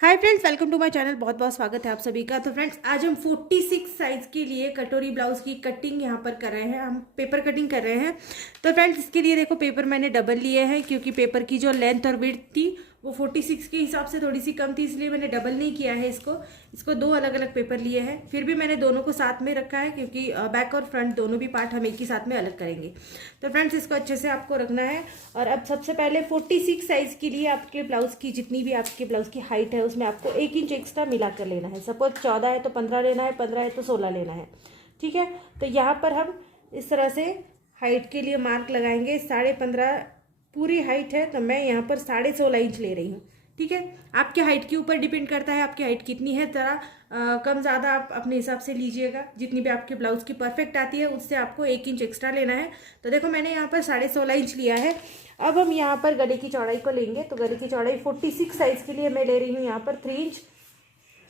Hi friends, welcome to my channel. बहुत बहुत स्वागत है आप सभी का। तो फ्रेंड्स, आज हम 46 साइज के लिए कटोरी ब्लाउज की कटिंग यहाँ पर कर रहे हैं। हम पेपर कटिंग कर रहे हैं। तो फ्रेंड्स, इसके लिए देखो पेपर मैंने डबल लिए हैं, क्योंकि पेपर की जो लेंथ और विड्थ थी वो 46 के हिसाब से थोड़ी सी कम थी, इसलिए मैंने डबल नहीं किया है इसको दो अलग अलग पेपर लिए हैं। फिर भी मैंने दोनों को साथ में रखा है, क्योंकि बैक और फ्रंट दोनों भी पार्ट हम एक ही साथ में अलग करेंगे। तो फ्रेंड्स, इसको अच्छे से आपको रखना है। और अब सबसे पहले 46 साइज के लिए आपके ब्लाउज की जितनी भी आपके ब्लाउज की हाइट है उसमें आपको 1 इंच एक्स्ट्रा मिला कर लेना है। सपोज 14 है तो 15 लेना है, 15 है तो 16 लेना है। ठीक है, तो यहाँ पर हम इस तरह से हाइट के लिए मार्क लगाएंगे। 15.5 पूरी हाइट है, तो मैं यहाँ पर 16.5 इंच ले रही हूँ। ठीक है, आपके हाइट के ऊपर डिपेंड करता है आपकी हाइट कितनी है। जरा कम ज़्यादा आप अपने हिसाब से लीजिएगा। जितनी भी आपके ब्लाउज की परफेक्ट आती है उससे आपको 1 इंच एक्स्ट्रा लेना है। तो देखो मैंने यहाँ पर 16.5 इंच लिया है। अब हम यहाँ पर गले की चौड़ाई को लेंगे। तो गले की चौड़ाई 46 साइज के लिए मैं ले रही हूँ यहाँ पर 3 इंच।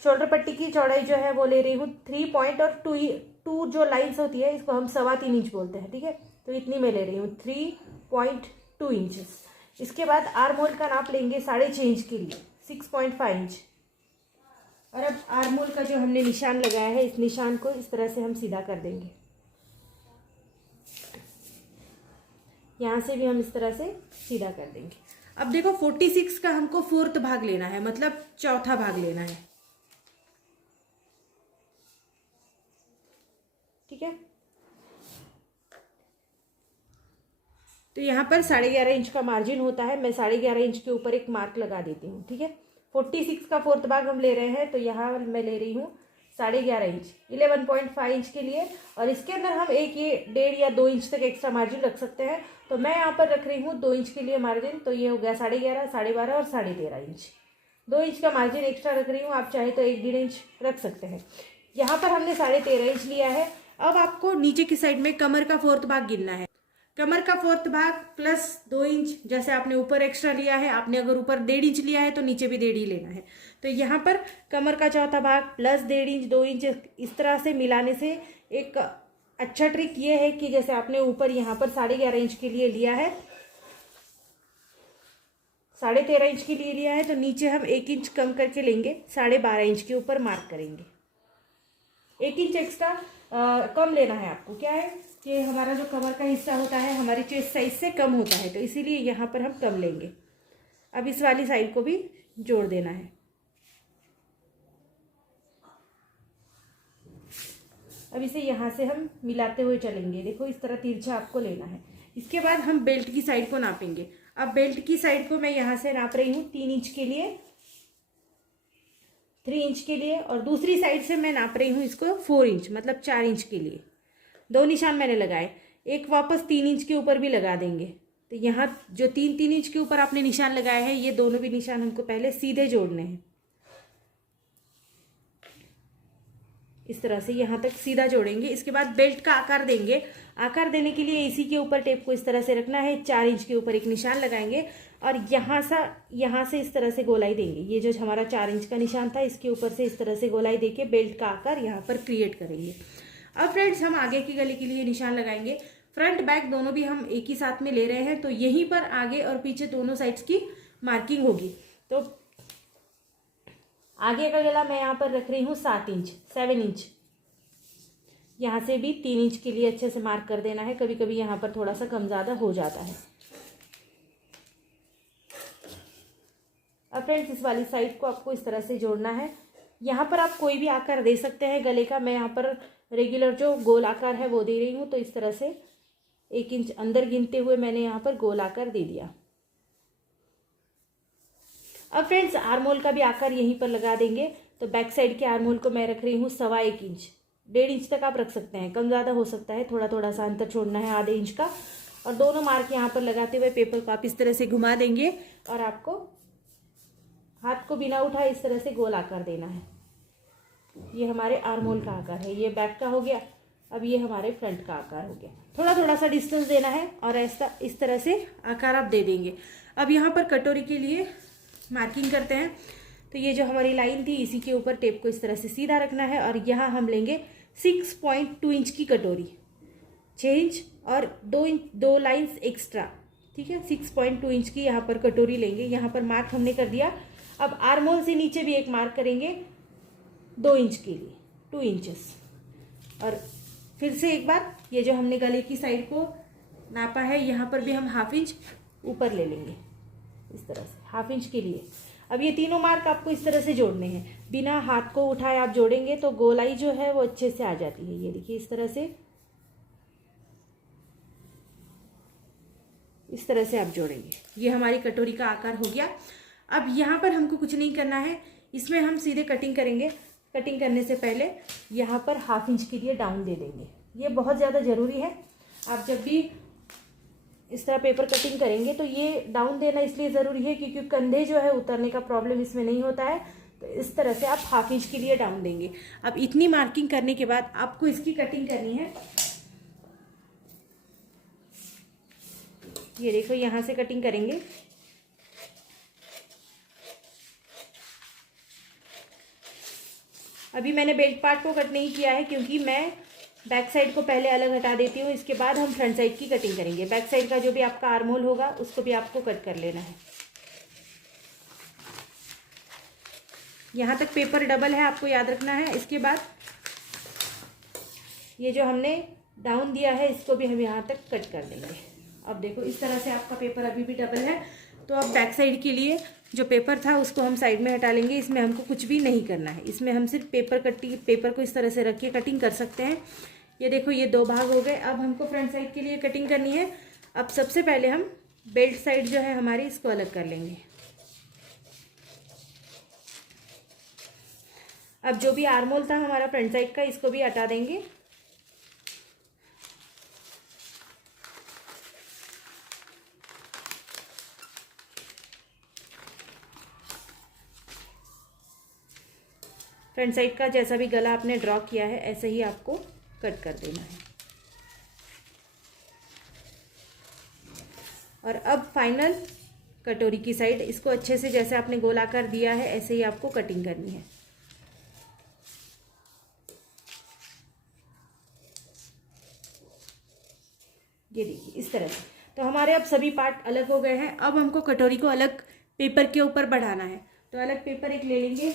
शोल्डर पट्टी की चौड़ाई जो है वो ले रही हूँ 3 पॉइंट, और टू जो लाइन्स होती है इसको हम 3.25 इंच बोलते हैं। ठीक है, तो इतनी मैं ले रही हूँ 3.2 इंचेस। इसके बाद आर्म होल का नाप लेंगे 6.5 इंच के लिए 6.5 इंच। और अब आर्म होल का जो हमने निशान लगाया है इस निशान को इस तरह से हम सीधा कर देंगे। यहाँ से भी हम इस तरह से सीधा कर देंगे। अब देखो 46 का हमको 4th भाग लेना है, मतलब चौथा भाग लेना है। ठीक है, तो यहाँ पर 11.5 इंच का मार्जिन होता है। मैं 11.5 इंच के ऊपर एक मार्क लगा देती हूँ। ठीक है, 46 का 4th भाग हम ले रहे हैं, तो यहाँ मैं ले रही हूँ 11.5 इंच 11.5 इंच के लिए। और इसके अंदर हम एक ये 1.5 या 2 इंच तक एक्स्ट्रा मार्जिन रख सकते हैं। तो मैं यहाँ पर रख रही हूँ 2 इंच के लिए मार्जिन। तो ये हो गया 11.5, 12.5 और 13.5 इंच। 2 इंच का मार्जिन एक्स्ट्रा रख रही हूँ। आप चाहे तो 1.5 इंच रख सकते हैं। यहाँ पर हमने 13.5 इंच लिया है। अब आपको नीचे की साइड में कमर का 4th भाग गिनना है। कमर का 4th भाग प्लस 2 इंच, जैसे आपने ऊपर एक्स्ट्रा लिया है, आपने अगर ऊपर 1.5 इंच लिया है तो नीचे भी 1.5 लेना है। तो यहाँ पर कमर का चौथा भाग प्लस 1.5 इंच 2 इंच इस तरह से मिलाने से एक अच्छा ट्रिक ये है कि जैसे आपने ऊपर यहाँ पर 11.5 इंच के लिए लिया है, 13.5 इंच के लिए लिया है, तो नीचे हम 1 इंच कम करके लेंगे, 12.5 इंच के ऊपर मार्क करेंगे। 1 इंच एक्स्ट्रा कम लेना है आपको। क्या है कि हमारा जो कमर का हिस्सा होता है हमारी चेस्ट साइज से कम होता है, तो इसीलिए यहाँ पर हम कम लेंगे। अब इस वाली साइड को भी जोड़ देना है। अब इसे यहाँ से हम मिलाते हुए चलेंगे। देखो इस तरह तिरछा आपको लेना है। इसके बाद हम बेल्ट की साइड को नापेंगे। अब बेल्ट की साइड को मैं यहाँ से नाप रही हूँ 3 इंच के लिए, 3 इंच के लिए, और दूसरी साइड से मैं नाप रही हूँ इसको 4 इंच, मतलब 4 इंच के लिए। 2 निशान मैंने लगाए, एक वापस 3 इंच के ऊपर भी लगा देंगे। तो यहाँ जो 3 इंच के ऊपर आपने निशान लगाए हैं ये दोनों भी निशान हमको पहले सीधे जोड़ने हैं। इस तरह से यहाँ तक सीधा जोड़ेंगे। इसके बाद बेल्ट का आकार देंगे। आकार देने के लिए इसी के ऊपर टेप को इस तरह से रखना है। 4 इंच के ऊपर एक निशान लगाएंगे और यहाँ से इस तरह से गोलाई देंगे। ये जो हमारा 4 इंच का निशान था इसके ऊपर से इस तरह से गोलाई देके बेल्ट का आकार यहाँ पर क्रिएट करेंगे। अब फ्रेंड्स, हम आगे के गले के लिए निशान लगाएंगे। फ्रंट बैक दोनों भी हम एक ही साथ में ले रहे हैं, तो यहीं पर आगे और पीछे दोनों साइड्स की मार्किंग होगी। तो आगे का गला मैं यहाँ पर रख रही हूँ 7 इंच। यहाँ से भी 3 इंच के लिए अच्छे से मार्क कर देना है। कभी कभी यहाँ पर थोड़ा सा कम ज़्यादा हो जाता है। अब फ्रेंड्स, इस वाली साइड को आपको इस तरह से जोड़ना है। यहाँ पर आप कोई भी आकार दे सकते हैं गले का। मैं यहाँ पर रेगुलर जो गोल आकार है वो दे रही हूँ। तो इस तरह से 1 इंच अंदर गिनते हुए मैंने यहाँ पर गोल आकार दे दिया। अब फ्रेंड्स, आर्म होल का भी आकार यहीं पर लगा देंगे। तो बैक साइड के आर्म होल को मैं रख रही हूँ 1.25 इंच, 1.5 इंच तक आप रख सकते हैं, कम ज़्यादा हो सकता है। थोड़ा थोड़ा सा अंतर छोड़ना है आधे इंच का। और दोनों मार्क यहाँ पर लगाते हुए पेपर को आप इस तरह से घुमा देंगे और आपको हाथ को बिना उठाए इस तरह से गोल आकार देना है। ये हमारे आर्म होल का आकार है, ये बैक का हो गया। अब ये हमारे फ्रंट का आकार हो गया। थोड़ा थोड़ा सा डिस्टेंस देना है और ऐसा इस तरह से आकार आप दे देंगे। अब यहाँ पर कटोरी के लिए मार्किंग करते हैं। तो ये जो हमारी लाइन थी इसी के ऊपर टेप को इस तरह से सीधा रखना है और यहाँ हम लेंगे 6.2 इंच की कटोरी, 6 इंच और 2 लाइन्स एक्स्ट्रा। ठीक है, 6.2 इंच की यहाँ पर कटोरी लेंगे। यहाँ पर मार्क हमने कर दिया। अब आर्म होल से नीचे भी एक मार्क करेंगे 2 इंच के लिए, 2 इंचेस। और फिर से एक बार ये जो हमने गले की साइड को नापा है यहाँ पर भी हम 1/2 इंच ऊपर ले लेंगे, इस तरह से 1/2 इंच के लिए। अब ये तीनों मार्क आपको इस तरह से जोड़ने हैं, बिना हाथ को उठाए आप जोड़ेंगे तो गोलाई जो है वो अच्छे से आ जाती है। ये देखिए इस तरह से आप जोड़ेंगे। ये हमारी कटोरी का आकार हो गया। अब यहाँ पर हमको कुछ नहीं करना है, इसमें हम सीधे कटिंग करेंगे। कटिंग करने से पहले यहाँ पर 1/2 इंच के लिए डाउन दे देंगे, ये बहुत ज़्यादा ज़रूरी है। आप जब भी इस तरह पेपर कटिंग करेंगे तो ये डाउन देना इसलिए ज़रूरी है क्योंकि कंधे जो है उतरने का प्रॉब्लम इसमें नहीं होता है। तो इस तरह से आप 1/2 इंच के लिए डाउन देंगे। अब इतनी मार्किंग करने के बाद आपको इसकी कटिंग करनी है। ये देखो यहाँ से कटिंग करेंगे। अभी मैंने बेल्ट पार्ट को कट नहीं किया है क्योंकि मैं बैक साइड को पहले अलग हटा देती हूँ, इसके बाद हम फ्रंट साइड की कटिंग करेंगे। बैक साइड का जो भी आपका आर्म होल होगा उसको भी आपको कट कर लेना है। यहाँ तक पेपर डबल है, आपको याद रखना है। इसके बाद ये जो हमने डाउन दिया है इसको भी हम यहाँ तक कट कर देंगे। अब देखो इस तरह से आपका पेपर अभी भी डबल है। तो अब बैक साइड के लिए जो पेपर था उसको हम साइड में हटा लेंगे। इसमें हमको कुछ भी नहीं करना है, इसमें हम सिर्फ पेपर को इस तरह से रख के कटिंग कर सकते हैं। ये देखो ये 2 भाग हो गए। अब हमको फ्रंट साइड के लिए कटिंग करनी है। अब सबसे पहले हम बेल्ट साइड जो है हमारी इसको अलग कर लेंगे। अब जो भी आर्म होल था हमारा फ्रंट साइड का इसको भी हटा देंगे। फ्रंट साइड का जैसा भी गला आपने ड्रॉ किया है ऐसे ही आपको कट कर देना है। और अब फाइनल कटोरी की साइड, इसको अच्छे से जैसे आपने गोल आकार दिया है ऐसे ही आपको कटिंग करनी है। ये देखिए इस तरह से। तो हमारे अब सभी पार्ट अलग हो गए हैं। अब हमको कटोरी को अलग पेपर के ऊपर बढ़ाना है, तो अलग पेपर एक ले लेंगे।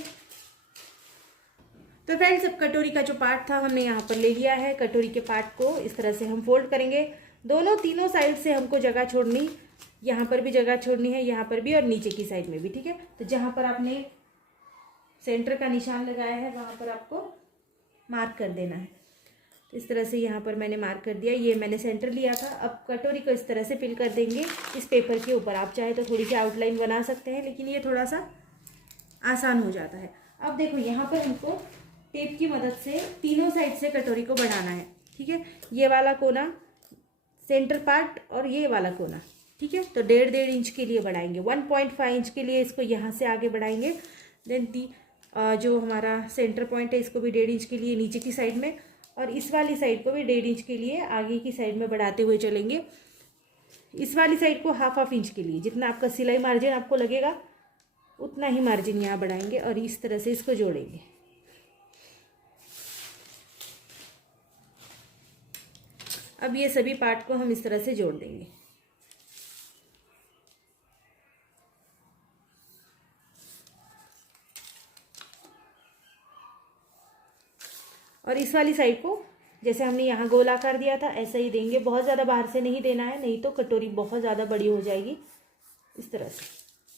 तो फ्रेंड्स अब कटोरी का जो पार्ट था हमने यहाँ पर ले लिया है। कटोरी के पार्ट को इस तरह से हम फोल्ड करेंगे। तीनों साइड से हमको जगह छोड़नी, यहाँ पर भी जगह छोड़नी है, यहाँ पर भी और नीचे की साइड में भी, ठीक है। तो जहाँ पर आपने सेंटर का निशान लगाया है वहाँ पर आपको मार्क कर देना है। तो इस तरह से यहाँ पर मैंने मार्क कर दिया, ये मैंने सेंटर लिया था। अब कटोरी को इस तरह से फिल कर देंगे इस पेपर के ऊपर। आप चाहे तो थोड़ी सी आउटलाइन बना सकते हैं, लेकिन ये थोड़ा सा आसान हो जाता है। अब देखो यहाँ पर हमको टेप की मदद से तीनों साइड से कटोरी को बढ़ाना है, ठीक है। ये वाला कोना सेंटर पार्ट और ये वाला कोना, ठीक है। तो 1.5 इंच के लिए बढ़ाएंगे, 1.5 इंच के लिए इसको यहाँ से आगे बढ़ाएंगे। देन जो हमारा सेंटर पॉइंट है इसको भी 1.5 इंच के लिए नीचे की साइड में, और इस वाली साइड को भी 1.5 इंच के लिए आगे की साइड में बढ़ाते हुए चलेंगे। इस वाली साइड को 1/2 इंच के लिए, जितना आपका सिलाई मार्जिन आपको लगेगा उतना ही मार्जिन यहाँ बढ़ाएंगे और इस तरह से इसको जोड़ेंगे। अब ये सभी पार्ट को हम इस तरह से जोड़ देंगे। और इस वाली साइड को जैसे हमने यहाँ गोल आकार दिया था ऐसा ही देंगे। बहुत ज़्यादा बाहर से नहीं देना है, नहीं तो कटोरी बहुत ज़्यादा बड़ी हो जाएगी। इस तरह से,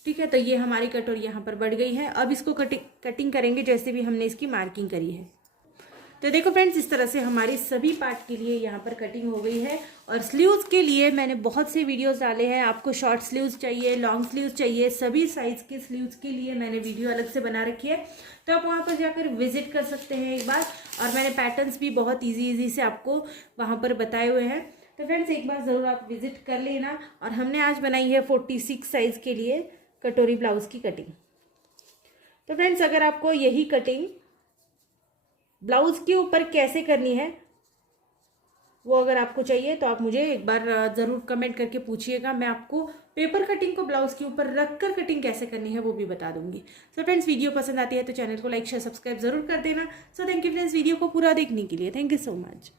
ठीक है। तो ये हमारी कटोरी यहाँ पर बढ़ गई है। अब इसको कटिंग करेंगे जैसे भी हमने इसकी मार्किंग करी है। तो देखो फ्रेंड्स इस तरह से हमारी सभी पार्ट के लिए यहाँ पर कटिंग हो गई है। और स्लीव्स के लिए मैंने बहुत से वीडियोस डाले हैं। आपको शॉर्ट स्लीव्स चाहिए, लॉन्ग स्लीव्स चाहिए, सभी साइज़ के स्लीव्स के लिए मैंने वीडियो अलग से बना रखी है। तो आप वहाँ पर जाकर विजिट कर सकते हैं एक बार। और मैंने पैटर्न्स भी बहुत ईजी से आपको वहाँ पर बताए हुए हैं। तो फ्रेंड्स एक बार ज़रूर आप विजिट कर लेना। और हमने आज बनाई है 46 साइज़ के लिए कटोरी ब्लाउज़ की कटिंग। तो फ्रेंड्स अगर आपको यही कटिंग ब्लाउज़ के ऊपर कैसे करनी है वो अगर आपको चाहिए तो आप मुझे एक बार ज़रूर कमेंट करके पूछिएगा। मैं आपको पेपर कटिंग को ब्लाउज़ के ऊपर रख कर कटिंग कैसे करनी है वो भी बता दूंगी। सो फ्रेंड्स वीडियो पसंद आती है तो चैनल को लाइक शेयर सब्सक्राइब ज़रूर कर देना। So thank you friends video को पूरा देखने के लिए। Thank you so much.